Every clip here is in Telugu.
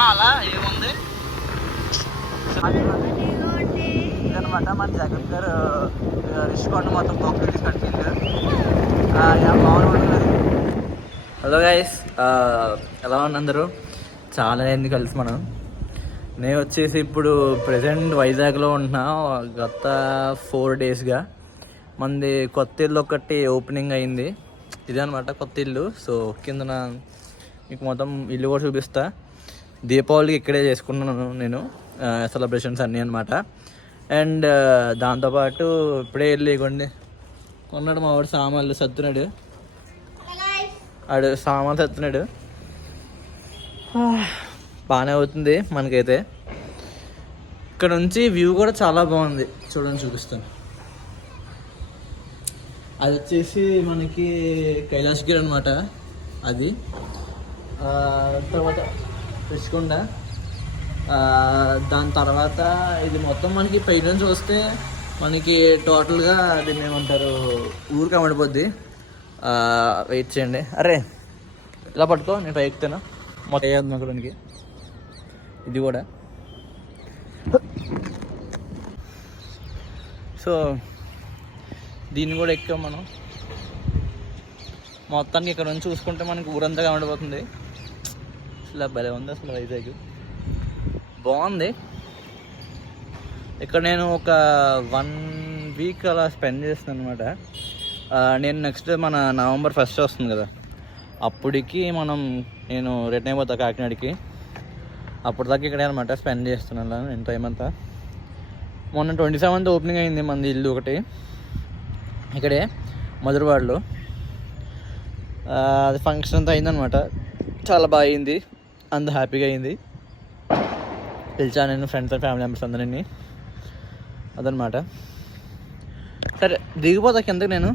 అలా ఏముంది ఇదనమాట మన జగన్ గారు రిషికొండ మొత్తం కాంక్రీట్ కట్టింది. బాగుంటుంది. హలో గైస్, ఎలా ఉన్నారు అందరూ? చాలా అయింది కలిసి మనం. నేను వచ్చేసి ఇప్పుడు ప్రజెంట్ వైజాగ్లో ఉంటున్నా. గత 4 డేస్గా మనది కొత్త ఇల్లు ఒకటి ఓపెనింగ్ అయింది. ఇదే అనమాట కొత్త ఇల్లు. సో కిందన మీకు మొత్తం ఇల్లు కూడా చూపిస్తా. దీపావళికి ఇక్కడే చేసుకున్నాను నేను సెలబ్రేషన్స్ అన్నీ అనమాట. అండ్ దాంతోపాటు ఇప్పుడే వెళ్ళి కొన్నాడు మా వాడు సామాన్లు సత్తున్నాడు. ఆడు సామాన్లు సత్తున్నాడు. బాగానే అవుతుంది మనకైతే. ఇక్కడ నుంచి వ్యూ కూడా చాలా బాగుంది. చూడండి, చూపిస్తాను. అది వచ్చేసి మనకి కైలాసగిరి అనమాట. అది తర్వాత రిషికొండ. దాని తర్వాత ఇది మొత్తం మనకి పై నుంచి వస్తే మనకి టోటల్గా దీన్ని ఏమంటారు, ఊరు కమడిపోద్ది. వెయిట్ చేయండి. అరే ఇలా పట్టుకో, నేను పై ఎక్కుతాను. మొత్తం వేయద్దు మాకు. ఇది కూడా సో దీన్ని కూడా ఎక్కాం మనం. మొత్తానికి ఇక్కడ నుంచి చూసుకుంటే మనకి ఊరంతా కనబడిపోతుంది. అసలు భలే ఉంది. అసలు వైజాగ్ బాగుంది. ఇక్కడ నేను ఒక 1 వీక్ అలా స్పెండ్ చేస్తాను అనమాట. నేను నెక్స్ట్ మన November 1st వస్తుంది కదా, అప్పటికి నేను రిటర్న్ అయిపోతా కాకినాడకి. అప్పటిదాకా ఇక్కడే అనమాట స్పెండ్ చేస్తున్నాను నేను టైం అంతా. మొన్న 27th ఓపెనింగ్ అయింది మనది ఇల్లు ఒకటి ఇక్కడే మధురవాడలో. అది ఫంక్షన్ అంతా అయిందనమాట. చాలా బాగా అయింది, అంత హ్యాపీగా అయింది. పిలిచాను నేను ఫ్రెండ్స్ అండ్ ఫ్యామిలీ మెంబర్స్ అందరినీ. అదనమాట. సరే దిగిపోతా కిందకి నేను.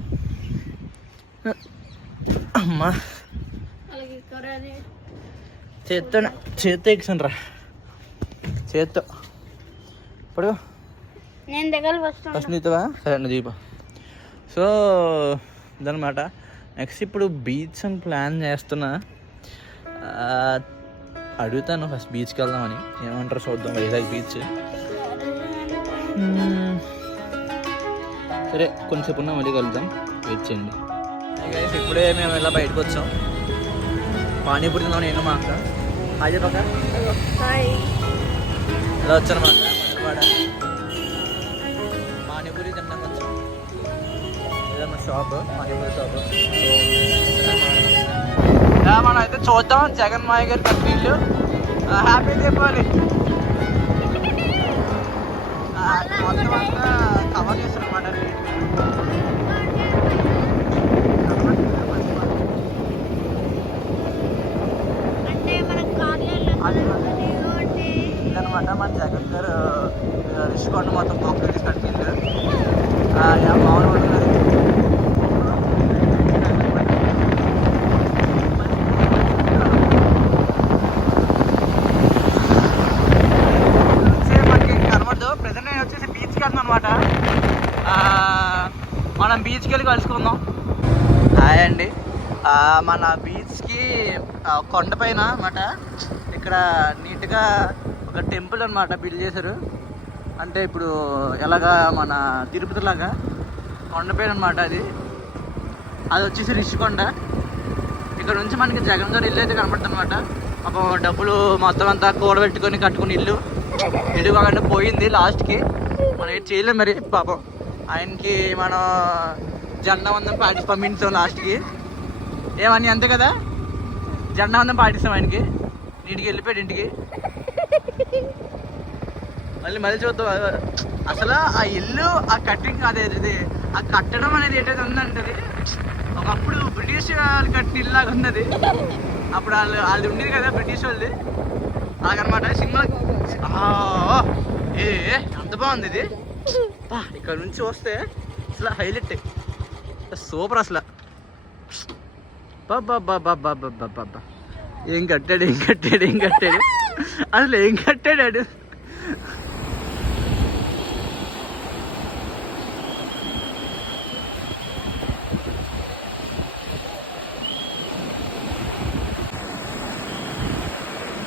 అమ్మా చేత్తో ఎక్సాను రా, చేత్తో ఇప్పుడు ఫస్ట్ నీతోవా? సరే నువ్వు దిగిపో. సో ఇదనమాట. నెక్స్ట్ ఇప్పుడు బీచ్ అని ప్లాన్ చేస్తున్నా. అడుగుతాను ఫస్ట్ బీచ్కి వెళ్దామని. ఏమంటారు చూద్దాం. వైజాగ్ బీచ్ సరే కొంచెంసేపు ఉన్నా మళ్ళీ కలుద్దాం. వెయిట్ చేయండి. ఇప్పుడే మేము ఇలా బయటకు వచ్చాం. పానీపూరి తిన్నాం నేను మా అక్క. హాయ్ చెప్పక. ఇలా వచ్చాను మా అక్క మధురవాడ. పానీపూరి తినడానికి వచ్చాం. ఏదన్నా షాప్, పానీపూరి షాప్. మనం అయితే చూద్దాం జగన్ మాయ గారి కంట్రీలు. హ్యాపీ దీపావళి. మొత్తం అంతా కవర్ చేస్తారు అన్నమాట. ఇదనమాట మన జగన్ గారు రిషికొండ మొత్తం కాంక్రీట్ కట్టిండు. బాగుంటుంది. ప్రజెంట్ నేను వచ్చేసి బీచ్కి వెళ్తాను అనమాట. మనం బీచ్కి వెళ్ళి కలుసుకుందాం. హాయ్ అండి. మన బీచ్కి కొండపైన అన్నమాట. ఇక్కడ నీట్గా ఒక టెంపుల్ అనమాట బిల్డ్ చేశారు. అంటే ఇప్పుడు ఎలాగా మన తిరుపతి లాగా కొండపైన అనమాట. అది వచ్చేసి రిషికొండ. ఇక్కడ నుంచి మనకి జగన్ గారు ఇల్లు అయితే కనపడుతుంది అనమాట. పాపం డబ్బులు మొత్తం అంతా కూడబెట్టుకొని కట్టుకుని ఇల్లు కాకుండా పోయింది లాస్ట్కి. మనం ఏం చేయలేం మరి. పాపం ఆయనకి మనం జెండా వందనం పంపించాం లాస్ట్కి. ఏమని అంతే కదా, జెండా వందనం పాటిస్తాం ఆయనకి. ఇంటికి వెళ్ళిపోయాడు ఇంటికి. మళ్ళీ చూద్దాం. అసలు ఆ ఇల్లు, ఆ కట్టింగ్ అదేది, ఆ కట్టడం అనేది ఏంటంటే ఉందంటే ఒకప్పుడు బ్రిటిష్ వాళ్ళు కట్టిన ఇల్లు లాగా ఉన్నది. అప్పుడు వాళ్ళు ఉండేది కదా బ్రిటిష్ వాళ్ళది అలాగనమాట. సినిమా ఎంత బాగుంది ఇది. ఇక్కడ నుంచి వస్తే అసలు హైలైట్, సూపర్. అసలు బాబా ఏం కట్టాడు అసలు ఏం కట్టాడు.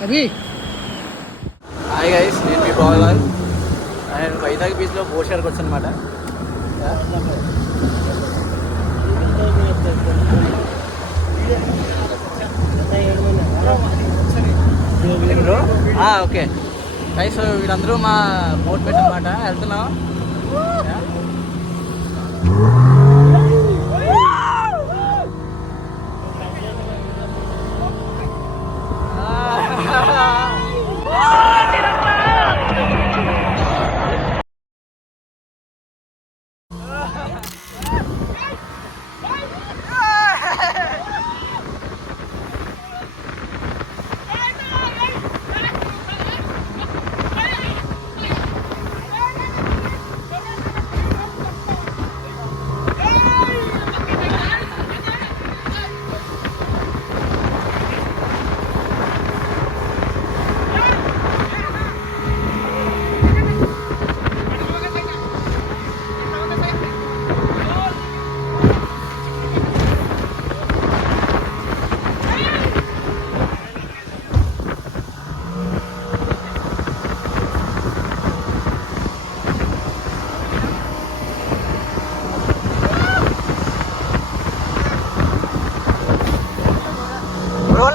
అభి హాయ్ గైస్, నేను మీ బాగులాల్. నేను వైజాగ్ బీచ్లో బోట్ షేర్కి వచ్చాను అనమాట. ఓకే గైస్, వీళ్ళందరూ మా బోట్ మేట్స్ అనమాట. వెళ్తున్నాం.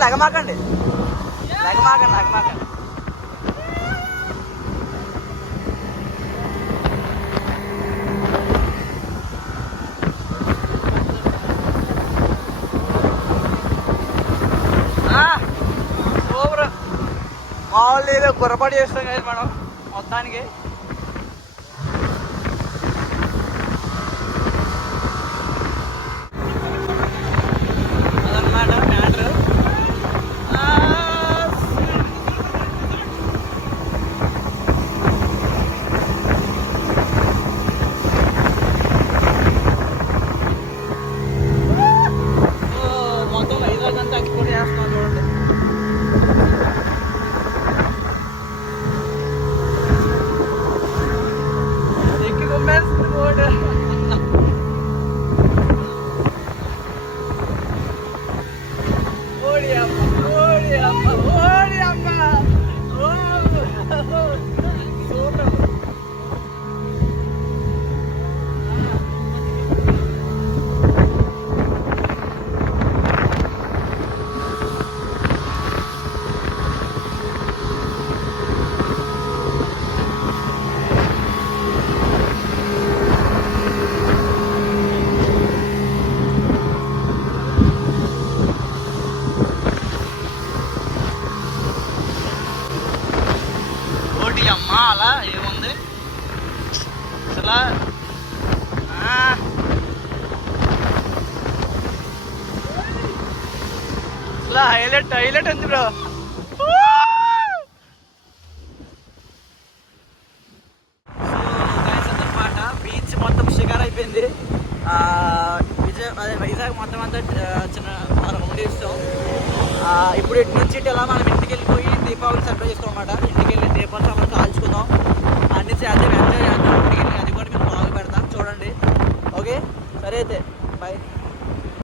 లెగమాకండి. సూపర్. మామూలు ఏదో పొరపాటు చేస్తాం కదా మనం మొత్తానికి. అదనమాట మ్యాటర్. మొత్తం వైజాగ్ అంతా ఎక్స్పోర్ట్ చేస్తున్నాం చూడండి. ఎక్కి కొమ్మేస్తుంది బోర్డు. ఓడి అమ్మ. సూపర్. ఓడి అమ్మ, అలా ఏముంది అసలు. అసలు హైలైట్ ఉంది బ్రో. అనమాట బీచ్ మొత్తం షికార్ అయిపోయింది. వైజాగ్ మొత్తం అంతా చిన్న రౌండ్ ఇస్తాం. ఇప్పుడు ఇటు నుంచి ఇటు ఎలా మనం ఇంటికి వెళ్ళిపోయి దీపావళి సెలబ్రేట్ చేసుకోవాలన్నమాట. ఇంటికి వెళ్ళి దీపావళి సభలు కాల్చుకుందాం. అన్ని చేద్దాం, ఎంజాయ్ చేద్దాం. ఇంటికి వెళ్ళి అది కూడా మేము బాగా పెడతాం చూడండి. ఓకే, సరే అయితే బాయ్.